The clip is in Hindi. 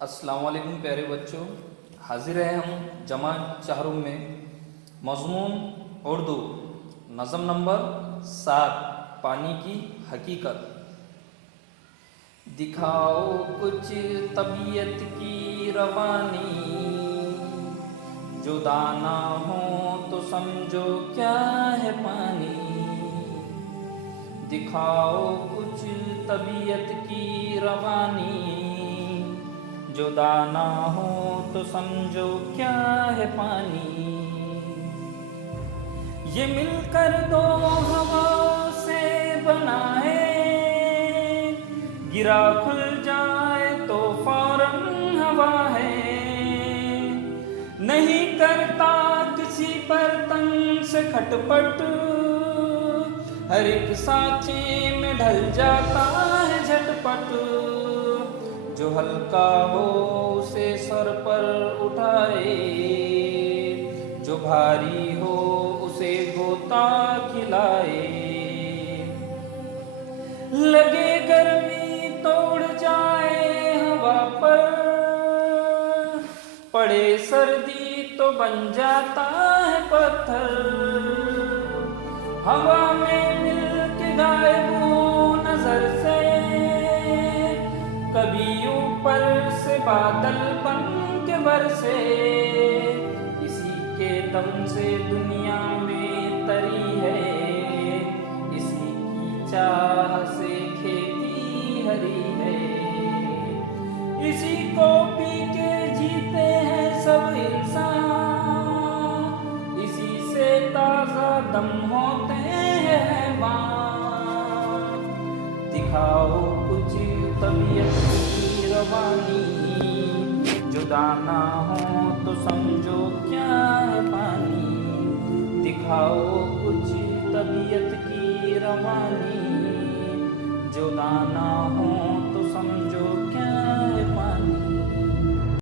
अस्सलाम वालेकुम प्यारे बच्चों, हाजिर है हम जमा चाहरुम में मज़मून उर्दू नज़म नंबर 7 पानी की हकीकत। दिखाओ कुछ तबीयत की रवानी, जो दाना हो तो समझो क्या है पानी। दिखाओ कुछ तबीयत की रवानी, जो दाना हो तो समझो क्या है पानी। ये मिलकर दो हवा से बना है, गिरा खुल जाए तो फौरन हवा है। नहीं करता किसी बर्तन से खटपट, हर एक सांचे में ढल जाता है झटपट। जो हल्का हो उसे सर पर उठाए, जो भारी हो उसे गोता खिलाए। लगे गर्मी तोड़ जाए हवा पर, पड़े सर्दी तो बन जाता है पत्थर। हवा में मिल के गायब हो नजर से, कभी ऊपर से बादल बन के बरसे। इसी के दम से दुनिया में तरी है, इसी की चाह से खेती हरी है। इसी को पी के जीते हैं सब इंसान, इसी से ताजा दम होते हैं वहाँ। दिखाओ कुछ तबीयत की रवानी, जो दाना हो तो समझो क्या है पानी। दिखाओ कुछ तबीयत की रवानी, जो दाना